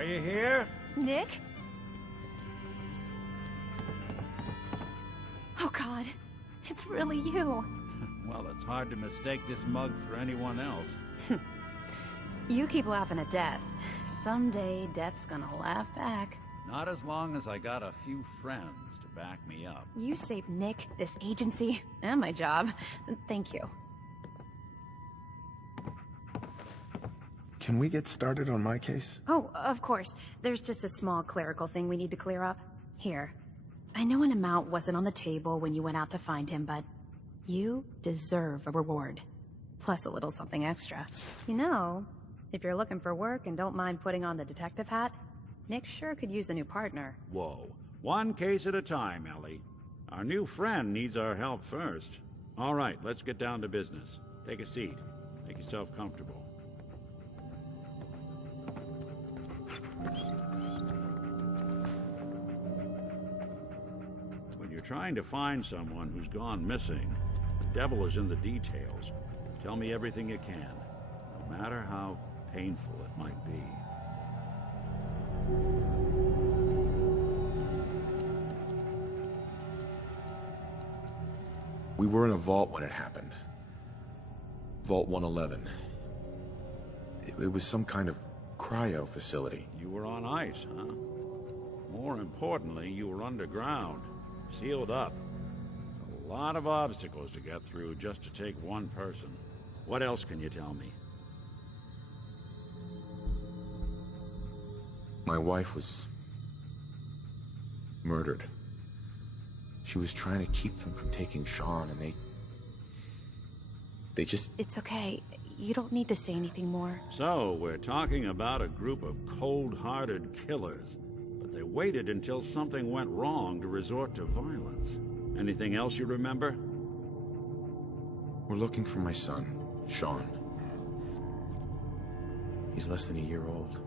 Are you here? Nick? Oh God, it's really you. Well, it's hard to mistake this mug for anyone else. You keep laughing at death. Someday, death's gonna laugh back. Not as long as I got a few friends to back me up. You saved Nick, this agency, and my job. Thank you. Can we get started on my case? Oh, of course. There's just a small clerical thing we need to clear up. Here. I know an amount wasn't on the table when you went out to find him, but you deserve a reward. Plus a little something extra. You know, if you're looking for work and don't mind putting on the detective hat, Nick sure could use a new partner. Whoa. One case at a time, Ellie. Our new friend needs our help first. All right, let's get down to business. Take a seat. Make yourself comfortable. When you're trying to find someone who's gone missing, the devil is in the details. Tell me everything you can, no matter how painful it might be. We were in a vault when it happened. Vault 111. It was some kind of cryo facility. You were on ice, huh? More importantly, you were underground, sealed up. It's a lot of obstacles to get through just to take one person. What else can you tell me? My wife was murdered. She was trying to keep them from taking Sean, and they just... It's okay. You don't need to say anything more. So, we're talking about a group of cold-hearted killers, but they waited until something went wrong to resort to violence. Anything else you remember? We're looking for my son, Sean. He's less than a year old.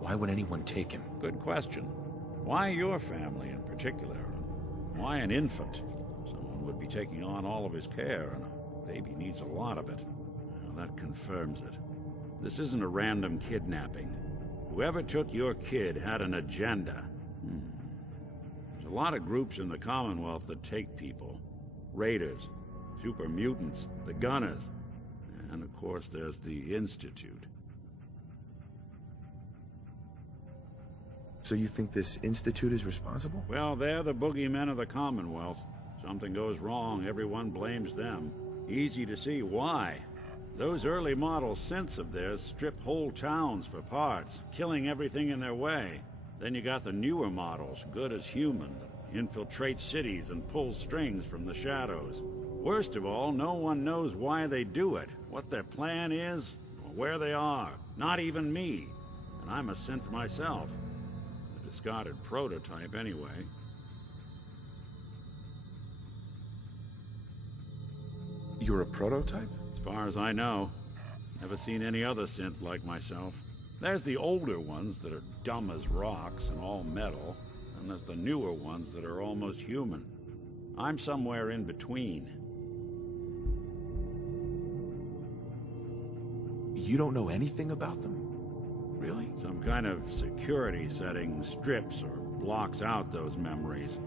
Why would anyone take him? Good question. Why your family in particular? And why an infant? Someone would be taking on all of his care, and a baby needs a lot of it. Well, that confirms it. This isn't a random kidnapping. Whoever took your kid had an agenda. There's a lot of groups in the Commonwealth that take people. Raiders, super mutants, the Gunners, and of course there's the Institute. So you think this Institute is responsible? Well, they're the boogeymen of the Commonwealth. Something goes wrong, everyone blames them. Easy to see why. Those early model synths of theirs strip whole towns for parts, killing everything in their way. Then you got the newer models, good as human, that infiltrate cities and pull strings from the shadows. Worst of all, no one knows why they do it, what their plan is, or where they are. Not even me. And I'm a synth myself. A discarded prototype, anyway. You're a prototype? As far as I know. Never seen any other synth like myself. There's the older ones that are dumb as rocks and all metal, and there's the newer ones that are almost human. I'm somewhere in between. You don't know anything about them? Really? Some kind of security setting strips or blocks out those memories.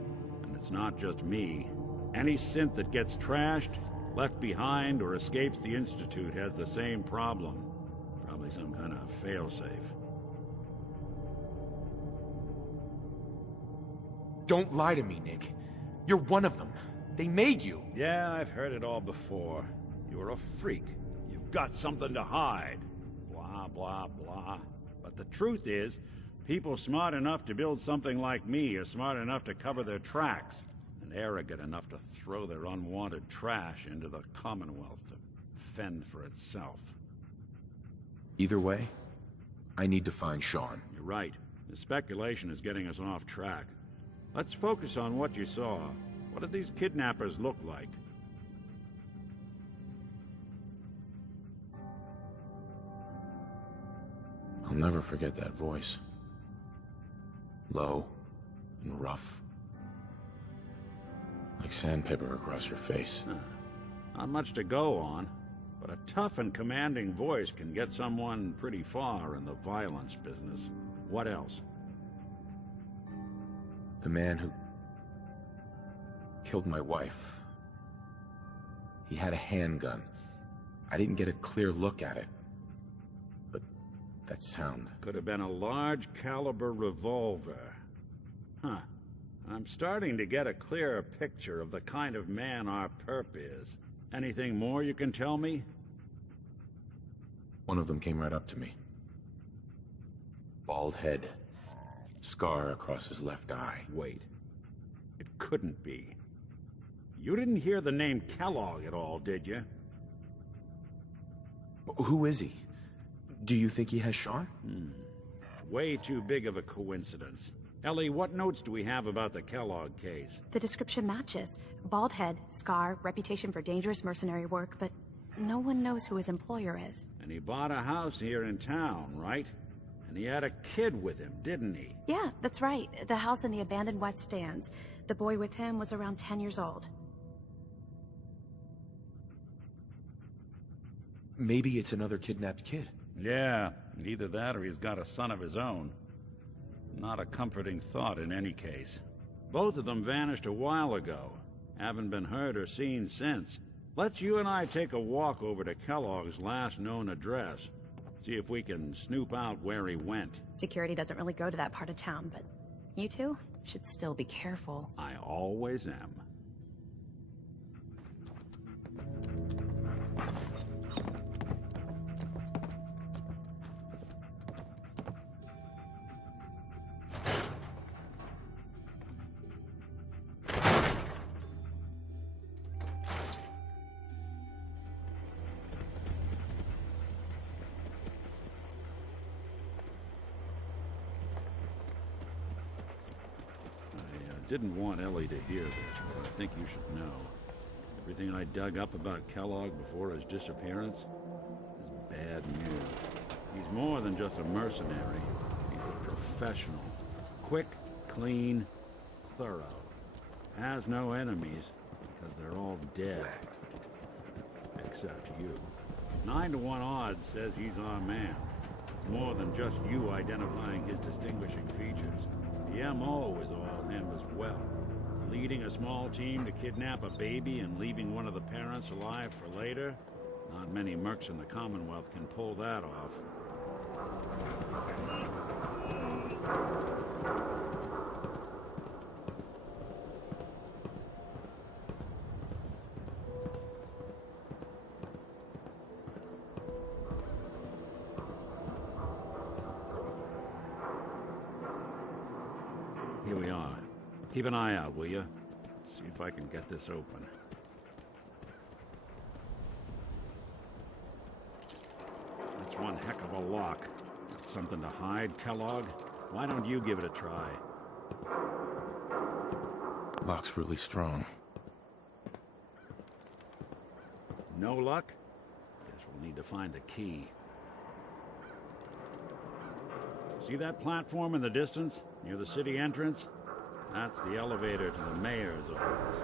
And it's not just me. Any synth that gets trashed, left behind, or escapes the Institute has the same problem. Probably some kind of failsafe. Don't lie to me, Nick. You're one of them. They made you. Yeah, I've heard it all before. You're a freak. You've got something to hide. Blah, blah, blah. But the truth is, people smart enough to build something like me are smart enough to cover their tracks, and arrogant enough to throw their unwanted trash into the Commonwealth to fend for itself. Either way, I need to find Sean. You're right. The speculation is getting us off track. Let's focus on what you saw. What did these kidnappers look like? I'll never forget that voice. Low and rough. Like sandpaper across your face. Not much to go on. but a tough and commanding voice can get someone pretty far in the violence business. What else? The man who killed my wife. He had a handgun. I didn't get a clear look at it. But that sound... Could have been a large caliber revolver. Huh. I'm starting to get a clearer picture of the kind of man our perp is. Anything more you can tell me? One of them came right up to me. Bald head. Scar across his left eye. Wait. It couldn't be. You didn't hear the name Kellogg at all, did you? Who is he? Do you think he has Sean? Way too big of a coincidence. Ellie, what notes do we have about the Kellogg case? The description matches. Bald head, scar, reputation for dangerous mercenary work, but no one knows who his employer is. And he bought a house here in town, right? And he had a kid with him, didn't he? Yeah, that's right. The house in the abandoned West Stands. The boy with him was around 10 years old. Maybe it's another kidnapped kid. Yeah, either that or he's got a son of his own. Not a comforting thought in any case. Both of them vanished a while ago. Haven't been heard or seen since. Let's you and I take a walk over to Kellogg's last known address. See if we can snoop out where he went. Security doesn't really go to that part of town, but you two should still be careful. I always am. Didn't want Ellie to hear this, but I think you should know. Everything I dug up about Kellogg before his disappearance is bad news. He's more than just a mercenary. He's a professional. Quick, clean, thorough. Has no enemies, because they're all dead. Except you. 9 to 1 odds says he's our man. More than just you identifying his distinguishing features. The MO is all him as well. Leading a small team to kidnap a baby and leaving one of the parents alive for later? Not many mercs in the Commonwealth can pull that off. Here we are. Keep an eye out, will you? See if I can get this open. That's one heck of a lock. Something to hide, Kellogg? Why don't you give it a try? Lock's really strong. No luck? Guess we'll need to find the key. See that platform in the distance, near the city entrance? That's the elevator to the mayor's office.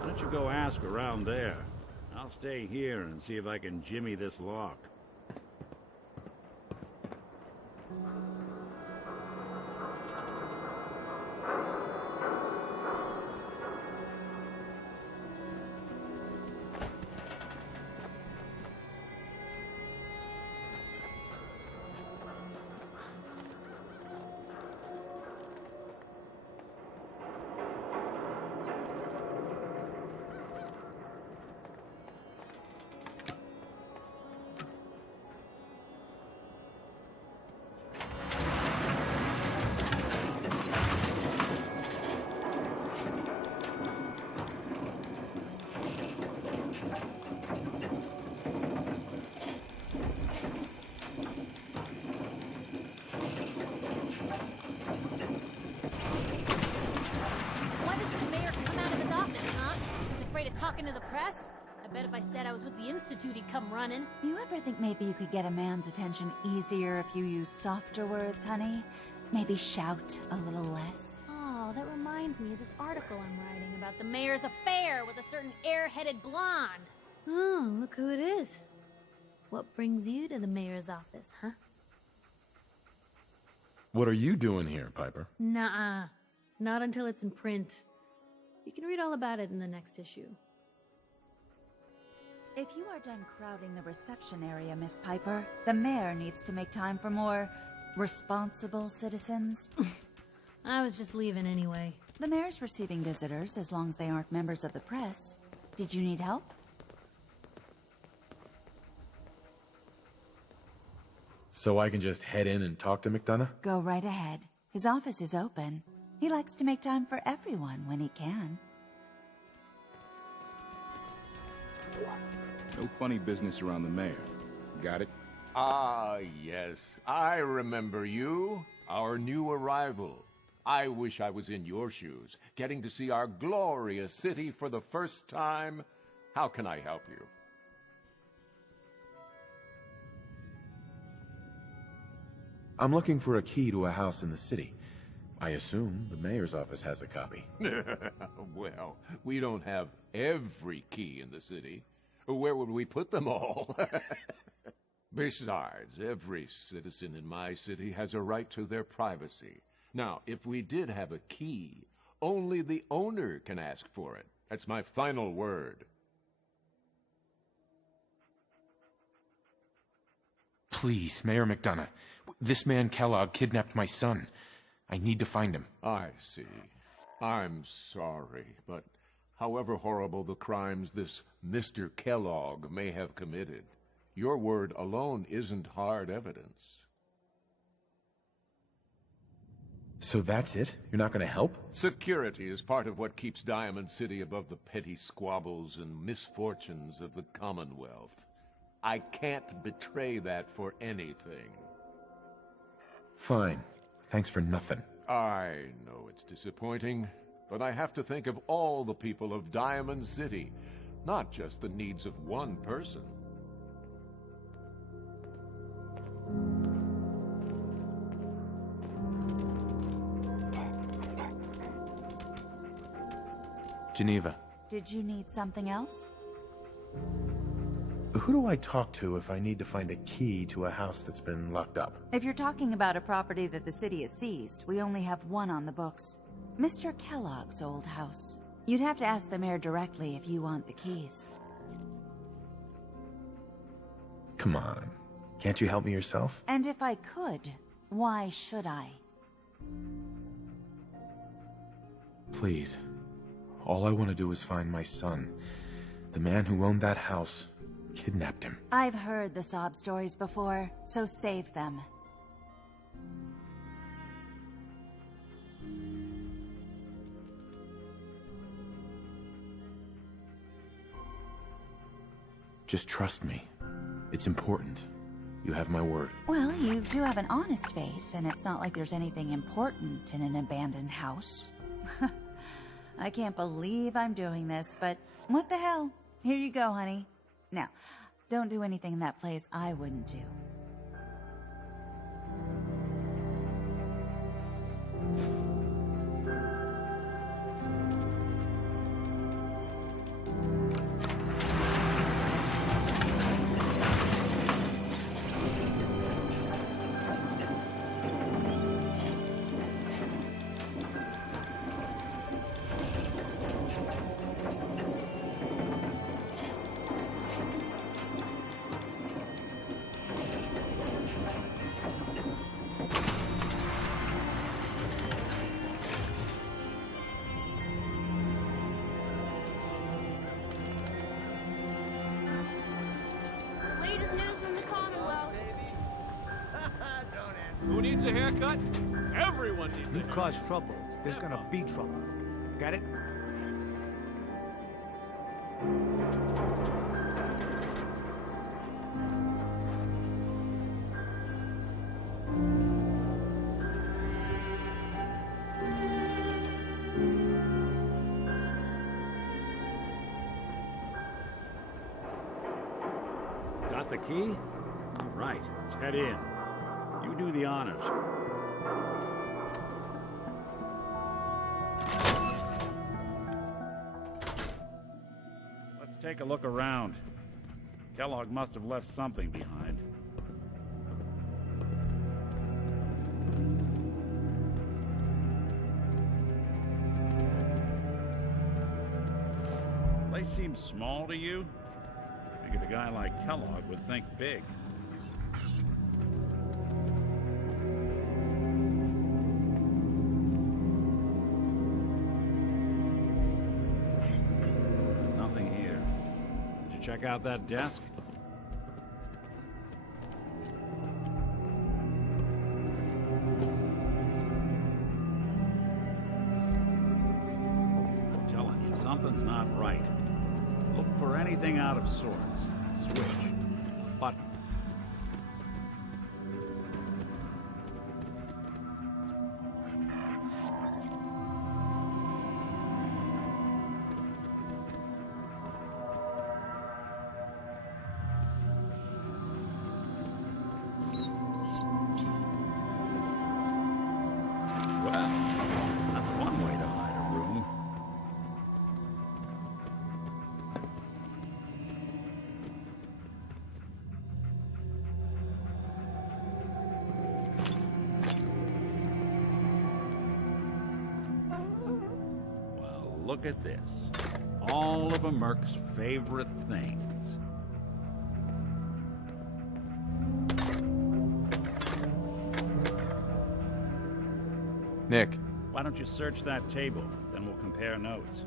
Why don't you go ask around there? I'll stay here and see if I can jimmy this lock. Talking to the press? I bet if I said I was with the Institute, he'd come running. You ever think maybe you could get a man's attention easier if you use softer words, honey? Maybe shout a little less? Oh, that reminds me of this article I'm writing about the mayor's affair with a certain airheaded blonde. Oh, look who it is. What brings you to the mayor's office, huh? What are you doing here, Piper? Nuh-uh. Not until it's in print. You can read all about it in the next issue. If you are done crowding the reception area, Miss Piper, the mayor needs to make time for more responsible citizens. I was just leaving anyway. The mayor's receiving visitors as long as they aren't members of the press. Did you need help? So I can just head in and talk to McDonough? Go right ahead. His office is open. He likes to make time for everyone when he can. No funny business around the mayor. Got it? Ah, yes. I remember you. Our new arrival. I wish I was in your shoes, getting to see our glorious city for the first time. How can I help you? I'm looking for a key to a house in the city. I assume the mayor's office has a copy. Well, we don't have every key in the city. Where would we put them all? Besides, every citizen in my city has a right to their privacy. Now, if we did have a key, only the owner can ask for it. That's my final word. Please, Mayor McDonough. This man Kellogg kidnapped my son. I need to find him. I see. I'm sorry, but however horrible the crimes this Mr. Kellogg may have committed, your word alone isn't hard evidence. So that's it? You're not going to help? Security is part of what keeps Diamond City above the petty squabbles and misfortunes of the Commonwealth. I can't betray that for anything. Fine. Thanks for nothing. I know it's disappointing, but I have to think of all the people of Diamond City, not just the needs of one person. Geneva. Did you need something else? Who do I talk to if I need to find a key to a house that's been locked up? If you're talking about a property that the city has seized, we only have one on the books. Mr. Kellogg's old house. You'd have to ask the mayor directly if you want the keys. Come on. Can't you help me yourself? And if I could, why should I? Please. All I want to do is find my son. The man who owned that house kidnapped him. I've heard the sob stories before, so save them. Just trust me. It's important. You have my word. Well, you do have an honest face, and it's not like there's anything important in an abandoned house. I can't believe I'm doing this, but what the hell? Here you go, honey. Now, don't do anything in that place I wouldn't do. Latest news from the Commonwealth. Who needs a haircut? Everyone needs You cause trouble, there's gonna be trouble. Got it? Got the key? All right, let's head in. You do the honors. Let's take a look around. Kellogg must have left something behind. Place seems small to you? Figured a guy like Kellogg would think big. Nothing here. Did you check out that desk? I'm telling you, something's not right. Look for anything out of sorts. Switch. Button. Well, that's one way to hide a room. Well, look at this. All of a Merc's favorite things. Nick, Why don't you search that table? Then we'll compare notes.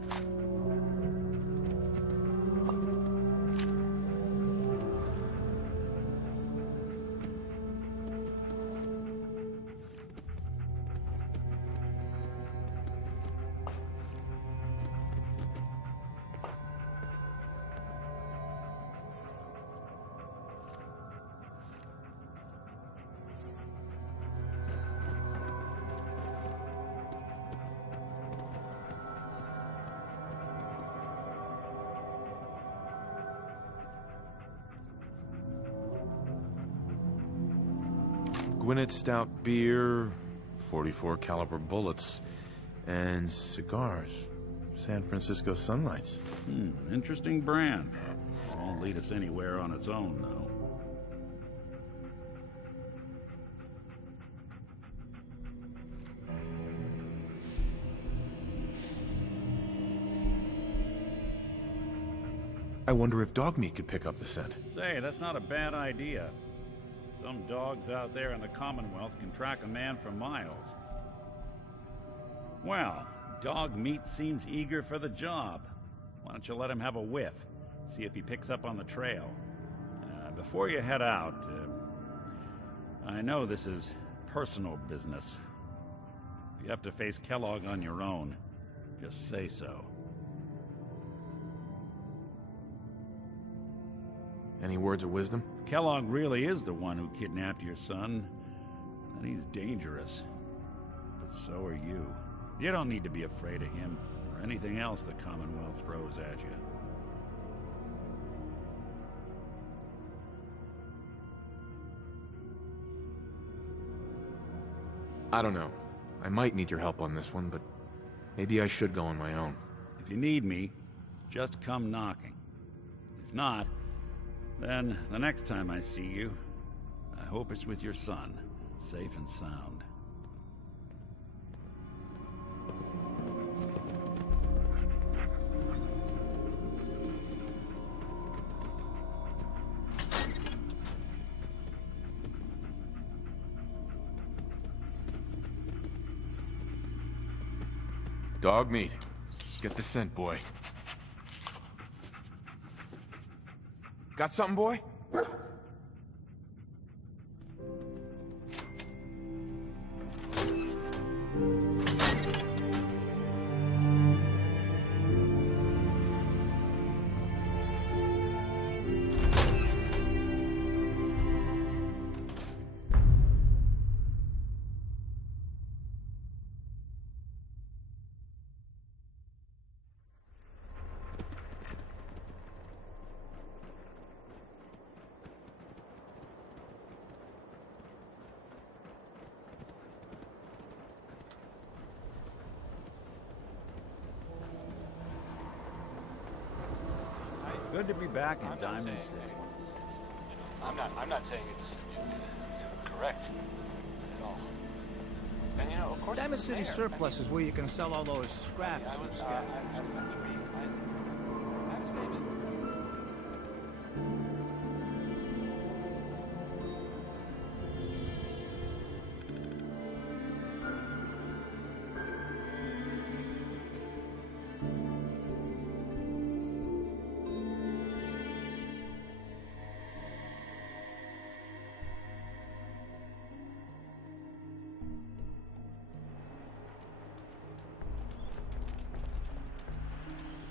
Gwinnett Stout beer, 44 caliber bullets, and cigars. San Francisco Sunlights. Interesting brand. Won't lead us anywhere on its own, though. I wonder if dog meat could pick up the scent. Say, that's not a bad idea. Some dogs out there in the Commonwealth can track a man for miles. Well, dog meat seems eager for the job. Why don't you let him have a whiff? See if he picks up on the trail. Before you head out, I know this is personal business. If you have to face Kellogg on your own, just say so. Any words of wisdom? Kellogg really is the one who kidnapped your son, and he's dangerous. But so are you. You don't need to be afraid of him or anything else the Commonwealth throws at you. I don't know. I might need your help on this one, but maybe I should go on my own. If you need me, just come knocking. If not, then the next time I see you, I hope it's with your son, safe and sound. Dog meat. Get the scent, boy. Got something, boy? Good to be back in Diamond City. I'm not saying it's correct at all. And of course, Diamond City surplus is where you can sell all those scraps you've scavenged.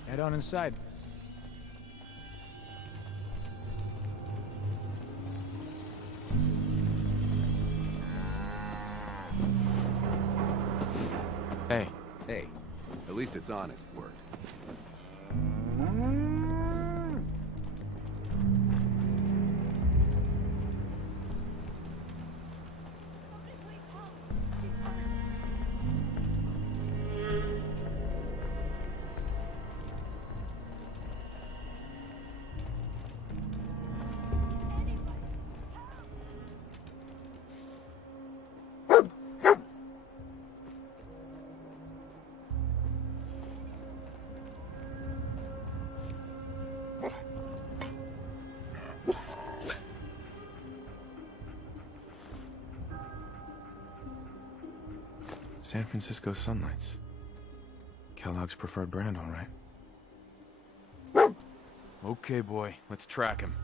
Head on inside. Hey, Hey, at least it's honest work. San Francisco Sunlights. Kellogg's preferred brand, all right. Okay, boy, let's track him.